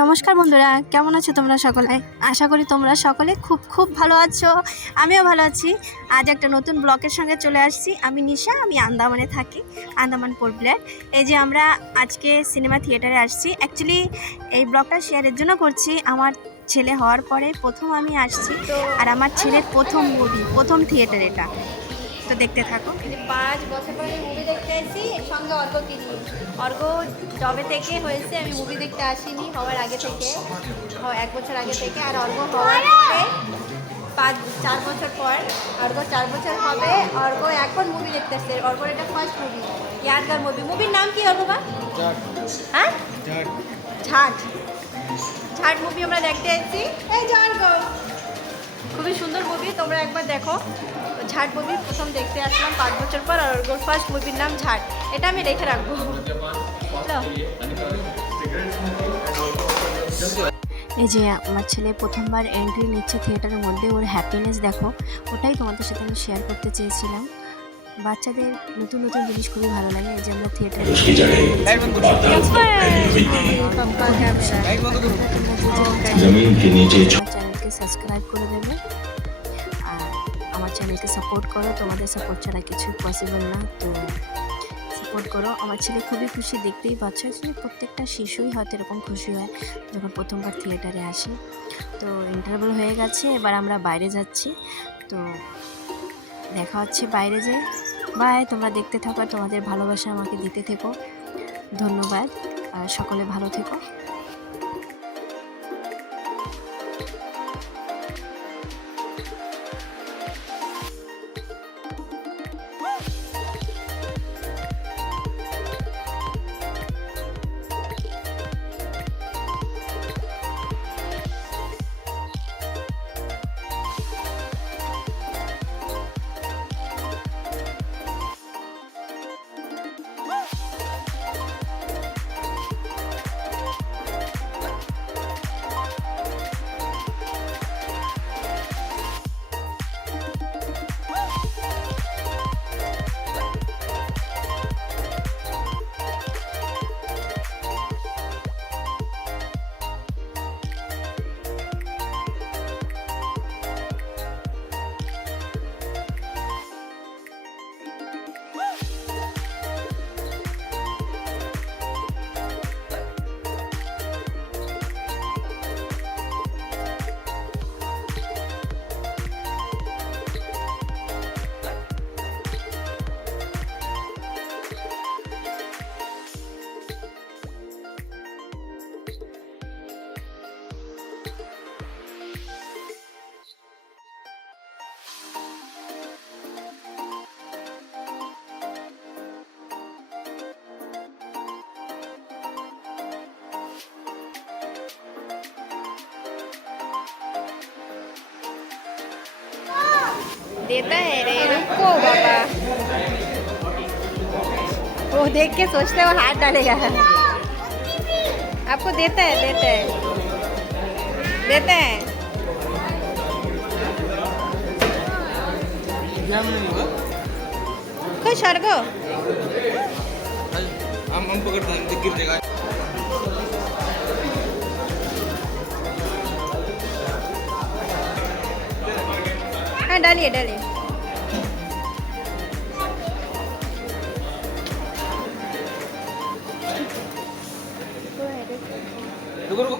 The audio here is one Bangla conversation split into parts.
নমস্কার বন্ধুরা, কেমন আছো তোমরা সকলে? আশা করি তোমরা সকলে খুব খুব ভালো আছো। আমিও ভালো আছি। আজ একটা নতুন ব্লগের সঙ্গে চলে আসছি। আমি নিশা, আমি আন্দামানে থাকি, আন্দামান পোর্ট ব্লেয়ার। এই যে আমরা আজকে সিনেমা থিয়েটারে আসছি। অ্যাকচুয়ালি এই ব্লগটা শেয়ারের জন্য করছি। আমার ছেলে হওয়ার পরে প্রথম আমি আসছি, আর আমার ছেলের প্রথম মুভি, প্রথম থিয়েটার এটা। তো দেখতে থাকো। 5 বছর পরে মুভি দেখতে আসি, এর সঙ্গে অর্ঘ্যকে নিয়ে। অর্ঘ্য জবে থেকে হয়েছে, আমি মুভি দেখতে আসিনি হওয়ার আগে থেকে, 1 বছর আগে থেকে। আর অর্ঘ্য হওয়ার পরে 4 বছর পর, অর্ঘ্য 4 বছর হবে। অর্ঘ্য এখন মুভি দেখতে আসছে। অর্ঘ্যর এটা ফার্স্ট মুভি, ইয়াদগার মুভি। মুভির নাম কি অর্ঘ্য? হ্যাঁ, ঝাট। ঝাট মুভি আমরা দেখতে এসেছি। এই যে অর্ঘ্য, খুবই সুন্দর মুভি, তোমরা একবার দেখো। ঝাট মুভি প্রথম দেখতে আসলাম 5 বছর পর। আর ওর ফার্স্ট মুভির নাম ঝাট, এটা আমি রেখে রাখবো। এই যে আমার ছেলে প্রথমবার এন্ট্রি নিচ্ছে থিয়েটারের মধ্যে, ওর হ্যাপিনেস দেখো। ওটাই তোমাদের সাথে আমি শেয়ার করতে চেয়েছিলাম। বাচ্চাদের নতুন নতুন জিনিস খুবই ভালো লাগে। এই যে আমরা থিয়েটারে চ্যানেলকে সাবস্ক্রাইব করে দেবে আর আমার চ্যানেলকে সাপোর্ট করো। তোমাদের সাপোর্ট ছাড়া কিছু পসিবল না, তো সাপোর্ট করো। আমার ছেলে খুবই খুশি, দেখতেই পাচ্ছ। অ্যাকচুয়ালি প্রত্যেকটা শিশুই হয়তো এরকম খুশি হয় যখন প্রথমবার থিয়েটারে আসে। তো ইন্টারভেল হয়ে গেছে, এবার আমরা বাইরে যাচ্ছি। তো দেখা হচ্ছে বাইরে যে। বাই, তোমরা দেখতে থাকো আর তোমাদের ভালোবাসা আমাকে দিতে থেকো। ধন্যবাদ, আর সকলে ভালো থেকো। देता है रे, रुको बाबा। वो देख के सोचते हैं वो हाथ डालेगा। आपको देता है, देता है, देता है। खुश अर्घ्य, हम पकड़ते हैं, गिर जाएगा। हाँ डालिए डालिए। रुको रुको।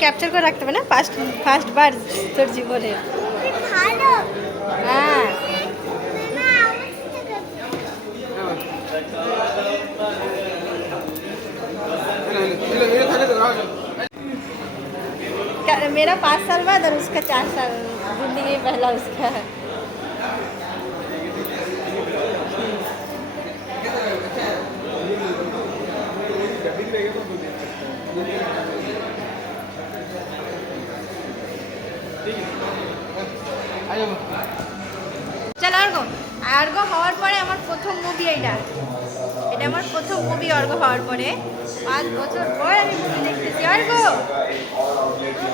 ক্যাপচার করে রাখতে হবে না, ফার্স্ট বার তোর জীবনে। হ্যাঁ, मेरा 5 साल बाद और उसका 4 साल, जिंदगी में पहला उसका है। चल अर्घ्य, अर्घ्य হওয়ার পরে আমার প্রথম মুভি এইটা। এটা আমার প্রথম মুভি অর্ঘ্য হওয়ার পরে 5 বছর পর আমি মুভি দেখতেছি। অর্ঘ্য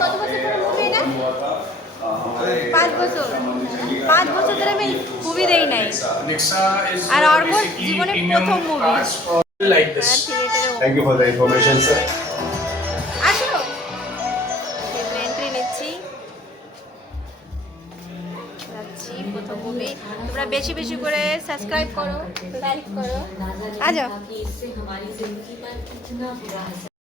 কত বছর 5 বছর ধরে আমি মুভি দেই নাই। আর অর্ঘ জীবনে প্রথম মুভি like this. থিয়েটারে Thank you for the information, sir. আসো এন্ট্রি নিচ্ছি যাচ্ছি প্রথম মুভি। তোমরা বেশি বেশি করে সাবস্ক্রাইব করো, লাইক করো। আজো